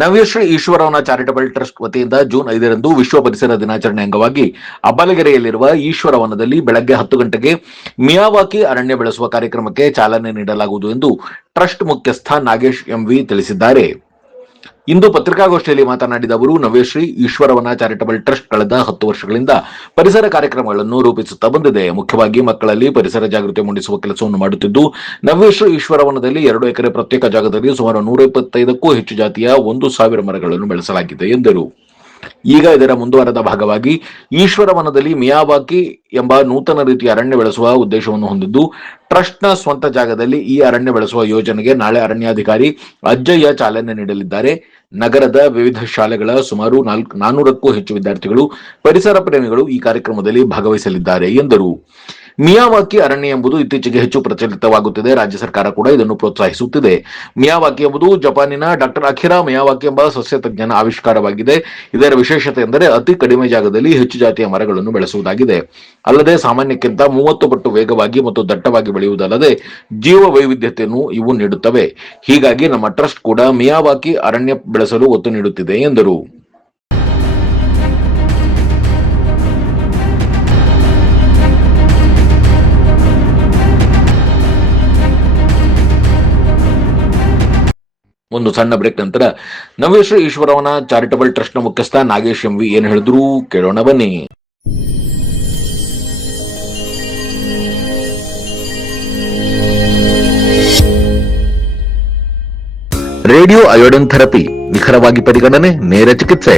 Navyashree ಈಶ್ವರವನ charitable trust ವತಿಯಿಂದ June 5ರಂದು ವಿಶ್ವ ಪರಿಸರ ದಿನಾಚರಣೆ ಅಂಗವಾಗಿ ಅಬ್ಬಲಗೆರೆಯಲ್ಲಿರುವ ಈಶ್ವರವನದಲ್ಲಿ ಬೆಳಗ್ಗೆ 10 ಗಂಟೆಗೆ ಮಿಯಾವಾಕಿ ಅರಣ್ಯ ಬೆಳೆಸುವ ಕಾರ್ಯಕ್ರಮಕ್ಕೆ ಚಾಲನೆ ನೀಡಲಾಗುವುದು ಎಂದು ಟ್ರಸ್ಟ್ ಮುಖ್ಯಸ್ಥ ನಾಗೇಶ್ ಎಂವಿ ತಿಳಿಸಿದ್ದಾರೆ. ಇಂದು ಪತ್ರಿಕಾಗೋಷ್ಠಿಯಲ್ಲಿ ಮಾತನಾಡಿದ ಅವರು, ನವ್ಯಶ್ರೀ ಈಶ್ವರವನ ಚಾರಿಟಬಲ್ ಟ್ರಸ್ಟ್ ಕಳೆದ 10 ವರ್ಷಗಳಿಂದ ಪರಿಸರ ಕಾರ್ಯಕ್ರಮಗಳನ್ನು ರೂಪಿಸುತ್ತಾ ಬಂದಿದೆ. ಮುಖ್ಯವಾಗಿ ಮಕ್ಕಳಲ್ಲಿ ಪರಿಸರ ಜಾಗೃತಿ ಮೂಡಿಸುವ ಕೆಲಸವನ್ನು ಮಾಡುತ್ತಿದ್ದು, ನವ್ಯಶ್ರೀ ಈಶ್ವರವನದಲ್ಲಿ 2 ಎಕರೆ ಪ್ರತ್ಯೇಕ ಜಾಗದಲ್ಲಿ ಸುಮಾರು 125ಕ್ಕೂ ಹೆಚ್ಚು ಜಾತಿಯ 1,000 ಮರಗಳನ್ನು ಬೆಳೆಸಲಾಗಿದೆ ಎಂದರು. ಈಗ ಇದರ ಮುಂದುವರೆದ ಭಾಗವಾಗಿ ಈಶ್ವರವನದಲ್ಲಿ ಮಿಯಾವಾಕಿ ಎಂಬ ನೂತನ ರೀತಿಯ ಅರಣ್ಯ ಬೆಳೆಸುವ ಉದ್ದೇಶವನ್ನು ಹೊಂದಿದ್ದು, ಟ್ರಸ್ಟ್ನ ಸ್ವಂತ ಜಾಗದಲ್ಲಿ ಈ ಅರಣ್ಯ ಬೆಳೆಸುವ ಯೋಜನೆಗೆ ನಾಳೆ ಅರಣ್ಯಾಧಿಕಾರಿ ಅಜ್ಜಯ್ಯ ಚಾಲನೆ ನೀಡಲಿದ್ದಾರೆ. ನಗರದ ವಿವಿಧ ಶಾಲೆಗಳ ಸುಮಾರು 400ಕ್ಕೂ ಹೆಚ್ಚು ವಿದ್ಯಾರ್ಥಿಗಳು, ಪರಿಸರ ಪ್ರೇಮಿಗಳು ಈ ಕಾರ್ಯಕ್ರಮದಲ್ಲಿ ಭಾಗವಹಿಸಲಿದ್ದಾರೆ ಎಂದರು. ಮಿಯಾವಾಕಿ ಅರಣ್ಯ ಎಂಬುದು ಇತ್ತೀಚೆಗೆ ಹೆಚ್ಚು ಪ್ರಚಲಿತವಾಗುತ್ತಿದೆ. ರಾಜ್ಯ ಸರ್ಕಾರ ಕೂಡ ಇದನ್ನು ಪ್ರೋತ್ಸಾಹಿಸುತ್ತಿದೆ. ಮಿಯಾವಾಕಿ ಎಂಬುದು ಜಪಾನಿನ ಡಾಕ್ಟರ್ ಅಕಿರಾ ಮಿಯಾವಾಕಿ ಎಂಬ ಸಸ್ಯ ತಜ್ಞನ ಆವಿಷ್ಕಾರವಾಗಿದೆ. ಇದರ ವಿಶೇಷತೆ ಎಂದರೆ ಅತಿ ಕಡಿಮೆ ಜಾಗದಲ್ಲಿ ಹೆಚ್ಚು ಜಾತಿಯ ಮರಗಳನ್ನು ಬೆಳೆಸುವುದಾಗಿದೆ. ಅಲ್ಲದೆ ಸಾಮಾನ್ಯಕ್ಕಿಂತ 30 ಪಟ್ಟು ವೇಗವಾಗಿ ಮತ್ತು ದಟ್ಟವಾಗಿ ಬೆಳೆಯುವುದಲ್ಲದೆ ಜೀವ ವೈವಿಧ್ಯತೆಯನ್ನು ಇವು ನೀಡುತ್ತವೆ. ಹೀಗಾಗಿ ನಮ್ಮ ಟ್ರಸ್ಟ್ ಕೂಡ ಮಿಯಾವಾಕಿ ಅರಣ್ಯ ಬೆಳೆಸಲು ಒತ್ತು ನೀಡುತ್ತಿದೆ ಎಂದರು. ಒಂದು ಸಣ್ಣ ಬ್ರೇಕ್ ನಂತರ ನವ್ಯಶ್ರೀ ಈಶ್ವರವನ ಚಾರಿಟಬಲ್ ಟ್ರಸ್ಟ್ನ ಮುಖ್ಯಸ್ಥ ನಾಗೇಶ್ ಎಂವಿ ಏನು ಹೇಳಿದ್ರು ಕೇಳೋಣ ಬನ್ನಿ. ರೇಡಿಯೋ ಅಯೋಡಿನ್ ಥೆರಪಿ ನಿಖರವಾಗಿ ಪರಿಗಣನೆ, ನೇರ ಚಿಕಿತ್ಸೆ,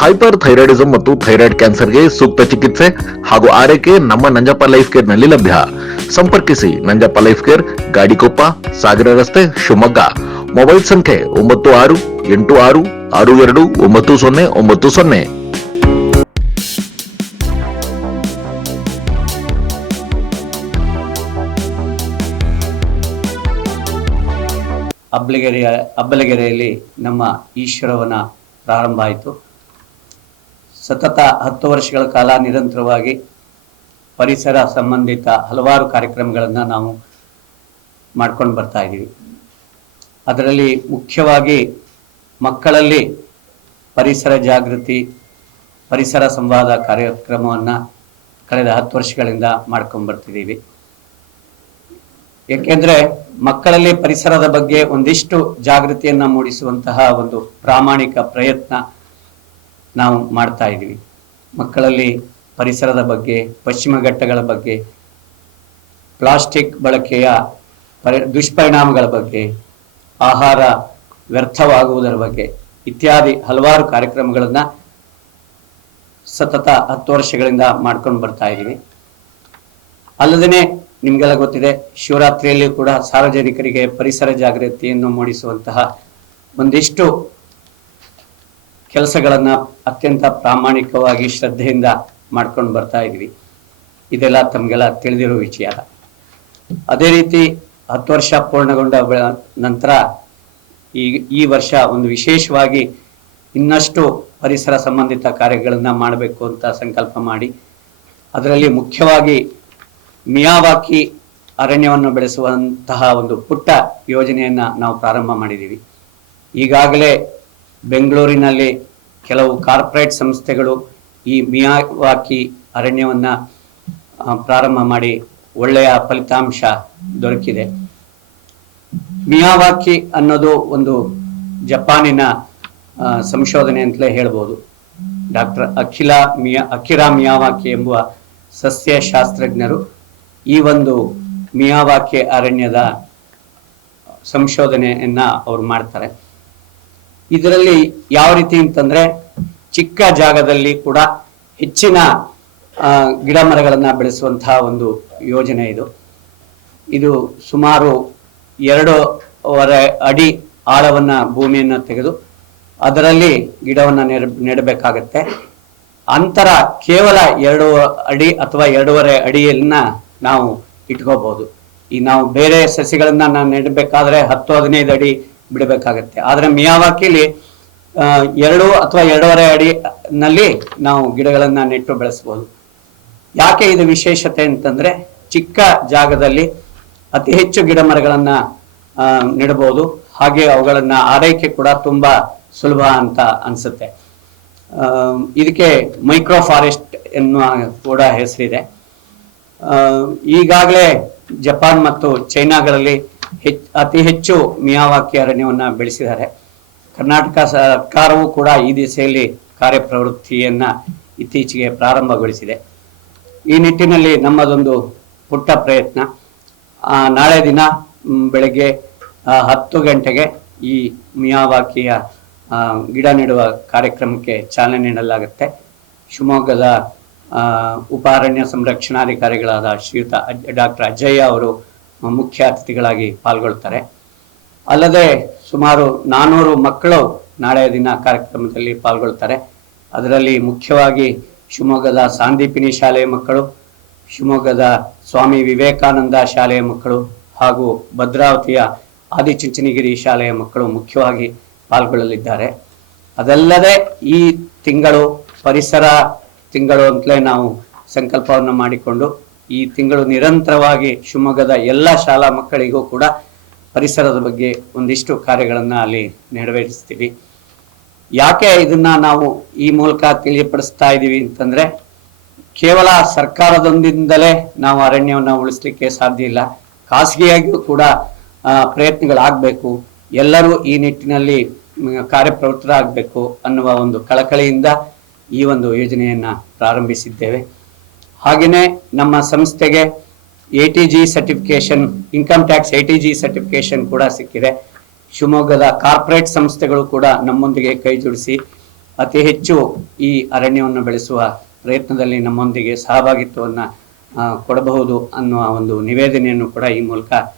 ಹೈಪರ್ ಥೈರಾಯ್ಡಿಸಂ ಮತ್ತು ಥೈರಾಯ್ಡ್ ಕ್ಯಾನ್ಸರ್ಗೆ ಸೂಕ್ತ ಚಿಕಿತ್ಸೆ ಹಾಗೂ ಆರೈಕೆ ನಮ್ಮ ನಂಜಪ್ಪ ಲೈಫ್ ಕೇರ್ ನಲ್ಲಿ ಲಭ್ಯ. ಸಂಪರ್ಕಿಸಿ ನಂಜಪ್ಪ ಲೈಫ್ ಕೇರ್, ಗಾಡಿಕೊಪ್ಪ, ಸಾಗರ ರಸ್ತೆ, ಶಿವಮೊಗ್ಗ. ಮೊಬೈಲ್ ಸಂಖ್ಯೆ 9686629090. ಅಬ್ಬಲಗೆರೆಯಲ್ಲಿ ನಮ್ಮ ಈಶ್ವರವನ ಪ್ರಾರಂಭ ಆಯಿತು. ಸತತ 10 ವರ್ಷಗಳ ಕಾಲ ನಿರಂತರವಾಗಿ ಪರಿಸರ ಸಂಬಂಧಿತ ಹಲವಾರು ಕಾರ್ಯಕ್ರಮಗಳನ್ನು ನಾವು ಮಾಡ್ಕೊಂಡು ಬರ್ತಾ ಇದ್ದೀವಿ. ಅದರಲ್ಲಿ ಮುಖ್ಯವಾಗಿ ಮಕ್ಕಳಲ್ಲಿ ಪರಿಸರ ಜಾಗೃತಿ, ಪರಿಸರ ಸಂವಾದ ಕಾರ್ಯಕ್ರಮವನ್ನು ಕಳೆದ 10 ವರ್ಷಗಳಿಂದ ಮಾಡ್ಕೊಂಡು ಬರ್ತಿದ್ದೀವಿ. ಏಕೆಂದರೆ ಮಕ್ಕಳಲ್ಲಿ ಪರಿಸರದ ಬಗ್ಗೆ ಒಂದಿಷ್ಟು ಜಾಗೃತಿಯನ್ನು ಮೂಡಿಸುವಂತಹ ಒಂದು ಪ್ರಾಮಾಣಿಕ ಪ್ರಯತ್ನ ನಾವು ಮಾಡ್ತಾ ಇದ್ದೀವಿ. ಮಕ್ಕಳಲ್ಲಿ ಪರಿಸರದ ಬಗ್ಗೆ, ಪಶ್ಚಿಮ ಘಟ್ಟಗಳ ಬಗ್ಗೆ, ಪ್ಲಾಸ್ಟಿಕ್ ಬಳಕೆಯ ದುಷ್ಪರಿಣಾಮಗಳ ಬಗ್ಗೆ, ಆಹಾರ ವ್ಯರ್ಥವಾಗುವುದರ ಬಗ್ಗೆ ಇತ್ಯಾದಿ ಹಲವಾರು ಕಾರ್ಯಕ್ರಮಗಳನ್ನು ಸತತ 10 ವರ್ಷಗಳಿಂದ ಮಾಡ್ಕೊಂಡು ಬರ್ತಾ ಇದ್ದೀವಿ. ಅಲ್ಲದೇ ನಿಮಗೆಲ್ಲ ಗೊತ್ತಿದೆ, ಶಿವರಾತ್ರಿಯಲ್ಲಿ ಕೂಡ ಸಾರ್ವಜನಿಕರಿಗೆ ಪರಿಸರ ಜಾಗೃತಿಯನ್ನು ಮೂಡಿಸುವಂತಹ ಒಂದಿಷ್ಟು ಕೆಲಸಗಳನ್ನು ಅತ್ಯಂತ ಪ್ರಾಮಾಣಿಕವಾಗಿ ಶ್ರದ್ಧೆಯಿಂದ ಮಾಡ್ಕೊಂಡು ಬರ್ತಾ ಇದ್ವಿ. ಇದೆಲ್ಲ ತಮಗೆಲ್ಲ ತಿಳಿದಿರೋ ವಿಷಯ. ಅದೇ ರೀತಿ 10 ವರ್ಷ ಪೂರ್ಣಗೊಂಡ ನಂತರ ಈ ವರ್ಷ ಒಂದು ವಿಶೇಷವಾಗಿ ಇನ್ನಷ್ಟು ಪರಿಸರ ಸಂಬಂಧಿತ ಕಾರ್ಯಗಳನ್ನು ಮಾಡಬೇಕು ಅಂತ ಸಂಕಲ್ಪ ಮಾಡಿ, ಅದರಲ್ಲಿ ಮುಖ್ಯವಾಗಿ ಮಿಯಾವಾಕಿ ಅರಣ್ಯವನ್ನು ಬೆಳೆಸುವಂತಹ ಒಂದು ಪುಟ್ಟ ಯೋಜನೆಯನ್ನು ನಾವು ಪ್ರಾರಂಭ ಮಾಡಿದ್ದೀವಿ. ಈಗಾಗಲೇ ಬೆಂಗಳೂರಿನಲ್ಲಿ ಕೆಲವು ಕಾರ್ಪೊರೇಟ್ ಸಂಸ್ಥೆಗಳು ಈ ಮಿಯಾವಾಕಿ ಅರಣ್ಯವನ್ನು ಪ್ರಾರಂಭ ಮಾಡಿ ಒಳ್ಳೆಯ ಫಲಿತಾಂಶ ದೊರಕಿದೆ. ಮಿಯಾವಾಕಿ ಅನ್ನೋದು ಒಂದು ಜಪಾನಿನ ಸಂಶೋಧನೆ ಅಂತಲೇ ಹೇಳ್ಬೋದು. ಡಾಕ್ಟರ್ ಅಕಿರಾ ಮಿಯಾವಾಕಿ ಎಂಬುವ ಸಸ್ಯಶಾಸ್ತ್ರಜ್ಞರು ಈ ಒಂದು ಮಿಯಾವಾಕಿ ಅರಣ್ಯದ ಸಂಶೋಧನೆಯನ್ನ ಅವರು ಮಾಡ್ತಾರೆ. ಇದರಲ್ಲಿ ಯಾವ ರೀತಿ ಅಂತಂದ್ರೆ, ಚಿಕ್ಕ ಜಾಗದಲ್ಲಿ ಕೂಡ ಹೆಚ್ಚಿನ ಗಿಡ ಮರಗಳನ್ನ ಬೆಳೆಸುವಂತಹ ಒಂದು ಯೋಜನೆ ಇದು ಸುಮಾರು 2.5 ಅಡಿ ಆಳವನ್ನ ಭೂಮಿಯನ್ನ ತೆಗೆದು ಅದರಲ್ಲಿ ಗಿಡವನ್ನ ನೆಡಬೇಕಾಗತ್ತೆ. ಅಂತರ ಕೇವಲ 2 ಅಡಿ ಅಥವಾ 2.5 ಅಡಿಯನ್ನ ನಾವು ಇಟ್ಕೋಬಹುದು. ಈ ನಾವು ಬೇರೆ ಸಸಿಗಳನ್ನ ನೆಡಬೇಕಾದ್ರೆ 10-15 ಅಡಿ ಬಿಡಬೇಕಾಗತ್ತೆ. ಆದ್ರೆ ಮಿಯಾವಾಕಿಲಿ 2 ಅಥವಾ 2.5 ಅಡಿ ನಲ್ಲಿ ನಾವು ಗಿಡಗಳನ್ನ ನೆಟ್ಟು ಬೆಳೆಸಬಹುದು. ಯಾಕೆ ಇದು ವಿಶೇಷತೆ ಅಂತಂದ್ರೆ, ಚಿಕ್ಕ ಜಾಗದಲ್ಲಿ ಅತಿ ಹೆಚ್ಚು ಗಿಡ ಮರಗಳನ್ನ ನೆಡಬಹುದು. ಹಾಗೆ ಅವುಗಳನ್ನ ಆರೈಕೆ ಕೂಡ ತುಂಬಾ ಸುಲಭ ಅಂತ ಅನ್ಸುತ್ತೆ. ಇದಕ್ಕೆ ಮೈಕ್ರೋ ಫಾರೆಸ್ಟ್ ಎನ್ನುವ ಕೂಡ ಹೆಸರಿದೆ. ಈಗಾಗಲೇ ಜಪಾನ್ ಮತ್ತು ಚೈನಾಗಳಲ್ಲಿ ಅತಿ ಹೆಚ್ಚು ಮಿಯಾವಾಕಿ ಅರಣ್ಯವನ್ನ ಬೆಳೆಸಿದ್ದಾರೆ. ಕರ್ನಾಟಕ ಸರ್ಕಾರವು ಕೂಡ ಈ ದಿಸೆಯಲ್ಲಿ ಕಾರ್ಯಪ್ರವೃತ್ತಿಯನ್ನ ಇತ್ತೀಚೆಗೆ ಪ್ರಾರಂಭಗೊಳಿಸಿದೆ. ಈ ನಿಟ್ಟಿನಲ್ಲಿ ನಮ್ಮದೊಂದು ಪುಟ್ಟ ಪ್ರಯತ್ನ. ನಾಳೆ ದಿನ ಬೆಳಗ್ಗೆ 10 ಗಂಟೆಗೆ ಈ ಮಿಯಾವಾಕಿಯ ಗಿಡ ನೆಡುವ ಕಾರ್ಯಕ್ರಮಕ್ಕೆ ಚಾಲನೆ ನೀಡಲಾಗುತ್ತೆ. ಶಿವಮೊಗ್ಗದ ಉಪ ಅರಣ್ಯ ಸಂರಕ್ಷಣಾಧಿಕಾರಿಗಳಾದ ಶ್ರೀಯುತ ಡಾಕ್ಟರ್ ಅಜಯ್ಯ ಅವರು ಮುಖ್ಯ ಅತಿಥಿಗಳಾಗಿ ಪಾಲ್ಗೊಳ್ತಾರೆ. ಅಲ್ಲದೆ ಸುಮಾರು 400 ಮಕ್ಕಳು ನಾಳೆಯ ದಿನ ಕಾರ್ಯಕ್ರಮದಲ್ಲಿ ಪಾಲ್ಗೊಳ್ತಾರೆ. ಅದರಲ್ಲಿ ಮುಖ್ಯವಾಗಿ ಶಿವಮೊಗ್ಗದ ಸಾಂದೀಪಿನಿ ಶಾಲೆಯ ಮಕ್ಕಳು, ಶಿವಮೊಗ್ಗದ ಸ್ವಾಮಿ ವಿವೇಕಾನಂದ ಶಾಲೆಯ ಮಕ್ಕಳು ಹಾಗೂ ಭದ್ರಾವತಿಯ ಆದಿಚುಂಚನಗಿರಿ ಶಾಲೆಯ ಮಕ್ಕಳು ಮುಖ್ಯವಾಗಿ ಪಾಲ್ಗೊಳ್ಳಲಿದ್ದಾರೆ. ಅದಲ್ಲದೆ ಈ ತಿಂಗಳು ಪರಿಸರ ತಿಂಗಳು ಅಂತಲೇ ನಾವು ಸಂಕಲ್ಪವನ್ನು ಮಾಡಿಕೊಂಡು ಈ ತಿಂಗಳು ನಿರಂತರವಾಗಿ ಶಿವಮೊಗ್ಗದ ಎಲ್ಲ ಶಾಲಾ ಮಕ್ಕಳಿಗೂ ಕೂಡ ಪರಿಸರದ ಬಗ್ಗೆ ಒಂದಿಷ್ಟು ಕಾರ್ಯಗಳನ್ನು ಅಲ್ಲಿ ನೆರವೇರಿಸ್ತೀವಿ. ಯಾಕೆ ಇದನ್ನ ನಾವು ಈ ಮೂಲಕ ತಿಳಿಯಪಡಿಸ್ತಾ ಇದ್ದೀವಿ ಅಂತಂದ್ರೆ, ಕೇವಲ ಸರ್ಕಾರದೊಂದಿಂದಲೇ ನಾವು ಅರಣ್ಯವನ್ನು ಉಳಿಸ್ಲಿಕ್ಕೆ ಸಾಧ್ಯ ಇಲ್ಲ. ಖಾಸಗಿಯಾಗಿಯೂ ಕೂಡ ಪ್ರಯತ್ನಗಳಾಗಬೇಕು. ಎಲ್ಲರೂ ಈ ನಿಟ್ಟಿನಲ್ಲಿ ಕಾರ್ಯಪ್ರವೃತ್ತರಾಗಬೇಕು ಅನ್ನುವ ಒಂದು ಕಳಕಳಿಯಿಂದ ಈ ಒಂದು ಯೋಜನೆಯನ್ನ ಪ್ರಾರಂಭಿಸಿದ್ದೇವೆ. ಹಾಗೆಯೇ ನಮ್ಮ ಸಂಸ್ಥೆಗೆ ATG certification, income tax ATG certification ಕೂಡ ಸಿಕ್ಕಿದೆ. ಶಿವಮೊಗ್ಗದ ಕಾರ್ಪೊರೇಟ್ ಸಂಸ್ಥೆಗಳು ಕೂಡ ನಮ್ಮೊಂದಿಗೆ ಕೈ ಜೋಡಿಸಿ ಅತಿ ಹೆಚ್ಚು ಈ ಅರಣ್ಯವನ್ನು ಬೆಳೆಸುವ ಪ್ರಯತ್ನದಲ್ಲಿ ನಮ್ಮೊಂದಿಗೆ ಸಹಭಾಗಿತ್ವವನ್ನು ಕೊಡಬಹುದು ಅನ್ನುವ ಒಂದು ನಿವೇದನೆಯನ್ನು ಕೂಡ ಈ ಮೂಲಕ